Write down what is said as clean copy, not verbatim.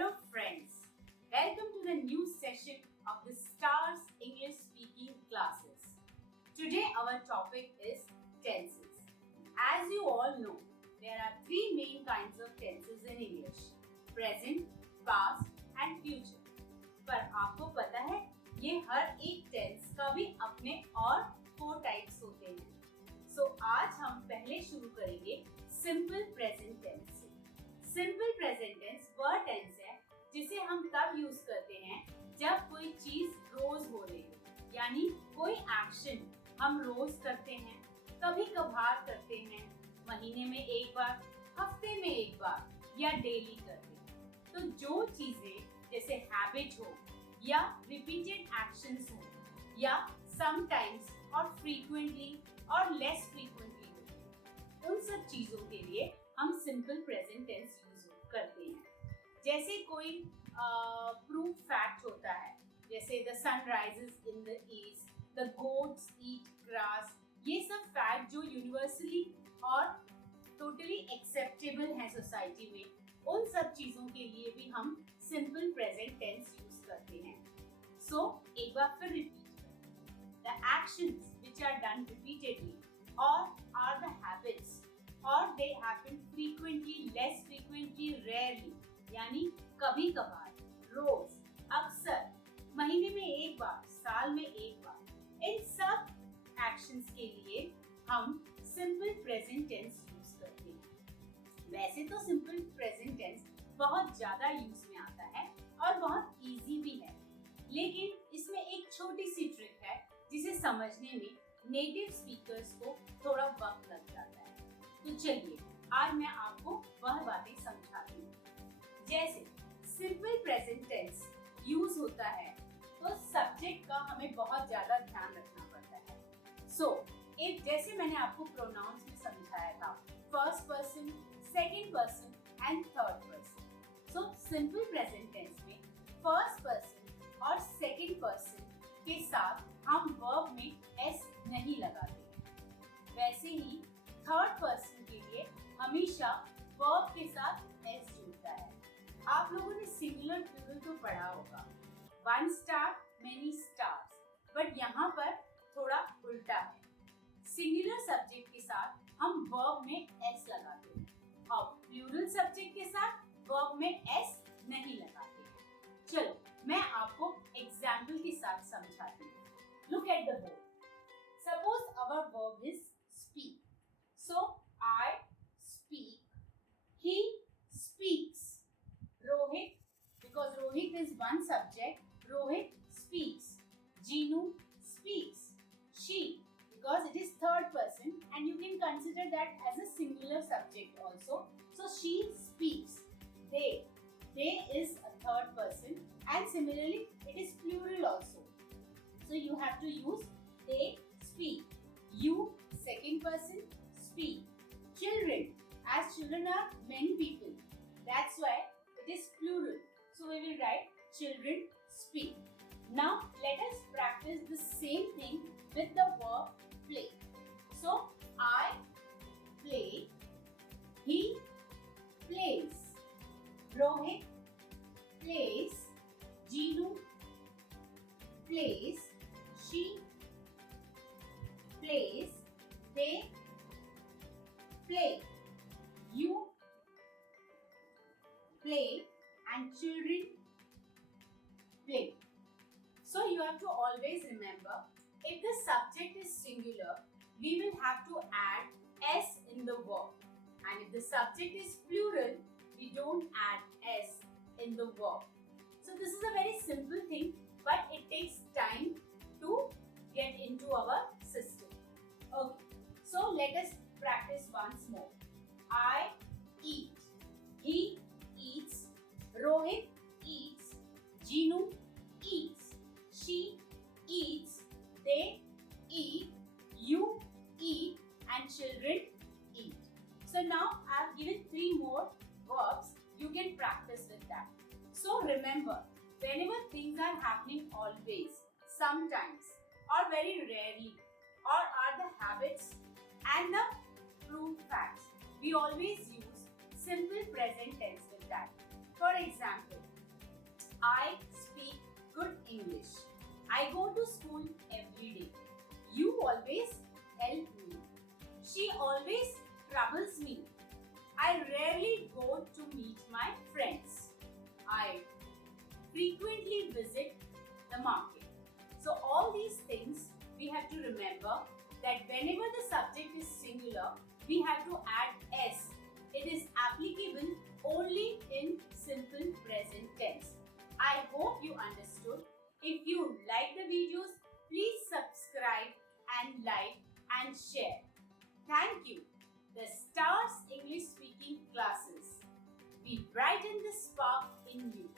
Hello friends, welcome to the new session of the STARS English speaking classes. Today our topic is tenses. As you all know, there are three main kinds of tenses in English: present, past and future. पर आपको पता है ये हर एक tense का भी अपने और 4 टाइप्स होते हैं। सो आज हम पहले शुरू करेंगे सिंपल प्रेजेंट टेंस से। सिंपल प्रेजेंट टेंस वह टेंस है जिसे हम तब यूज करते हैं जब कोई चीज रोज हो रही हो, यानी कोई एक्शन हम रोज करते हैं, कभी कभार करते हैं, महीने में एक बार, हफ्ते में एक बार या डेली करते हैं। तो जो चीजें जैसे हैबिट हो या रिपीटेड एक्शंस हो या समटाइम्स और फ्रीक्वेंटली और लेस फ्रीक्वेंटली हो, उन सब चीजों के लिए हम सिंपल प्रेजेंट टेंस यूज करते हैं। जैसे कोई प्रूफ फैक्ट होता है, जैसे the sun rises in the east, the goats eat grass, ये सब फैक्ट जो यूनिवर्सली और टोटली एक्सेप्टेबल है सोसाइटी में, उन सब चीजों के लिए भी हम सिंपल प्रेजेंट टेंस यूज करते हैं। सो एक बार फिर रिपीट करें। The actions which are done repeatedly और are the habits or they happen frequently, less frequently, rarely, यानी कभी कभार, रोज, अक्सर, महीने में एक बार, साल में एक बार, इन सब एक्शंस के लिए हम सिंपल प्रेजेंट टेंस यूज करते हैं। वैसे तो सिंपल प्रेजेंट टेंस बहुत ज्यादा यूज में आता है और बहुत इजी भी है, लेकिन इसमें एक छोटी सी ट्रिक है जिसे समझने में नेटिव स्पीकर्स को थोड़ा वक्त लग जाता है। तो चलिए आज मैं आपको वह बातें समझाती हूँ। जैसे सिंपल प्रेजेंट टेंस यूज होता है तो सब्जेक्ट का हमें बहुत ज्यादा ध्यान रखना पड़ता है। सो एक जैसे मैंने आपको प्रोनाउंस में समझाया था, first person, second person and third person. So simple present tense में फर्स्ट पर्सन और सेकंड पर्सन के साथ हम वर्ब में एस नहीं लगाते। वैसे ही थर्ड पर्सन के लिए हमेशा वर्ब के साथ एस जुड़ता है। आप लोगों ने सिंगुलर प्लूरल तो पढ़ा होगा, one star many stars, but यहाँ पर थोड़ा उल्टा है। सिंगुलर सब्जेक्ट के साथ हम वर्ब में एस लगाते हैं और प्लूरल सब्जेक्ट के साथ वर्ब में एस नहीं लगाते हैं। चलो मैं आपको एग्जाम्पल के साथ समझाती हूँ। Look at the board. Suppose our verb is speak. So I speak, he speaks. Rohit, because Rohit is one subject, Rohit speaks. Jinu speaks. She, because it is third person and you can consider that as a singular subject also. So she speaks. They is a third person and similarly it is plural also. So you have to use they speak. You, second person, speak. Children, as children are many people, that's why it is plural. So we will write children speak. Now let us practice the same thing with the verb play. So I play, he plays, Rohit plays, Jinu plays, she plays, they play, you play and children play. So you have to always remember, if the subject is singular, we will have to add s in the verb, and if the subject is plural, we don't add s in the verb. So this is a very simple thing, but it takes time to get into our system. Okay, so let us practice once more. I eat, he eats, Rohit eats, Jinu eats, she eats, they eat, you eat and children eat. So now I have given 3 more verbs. You can practice with that. So remember, whenever things are happening always, sometimes or very rarely, or are the habits and the proved facts, we always use simple present tense with that. For example, I speak good English. I go to school every day. You always help me. She always troubles me. I rarely go to meet my friends. I frequently visit the market. So all these things we have to remember that whenever the subject is singular, we have to add S. It is applicable only in simple present tense. I hope you understood. If you like the videos, please subscribe and like and share. Thank you. The Stars English Speaking Classes. We brighten the spark in you.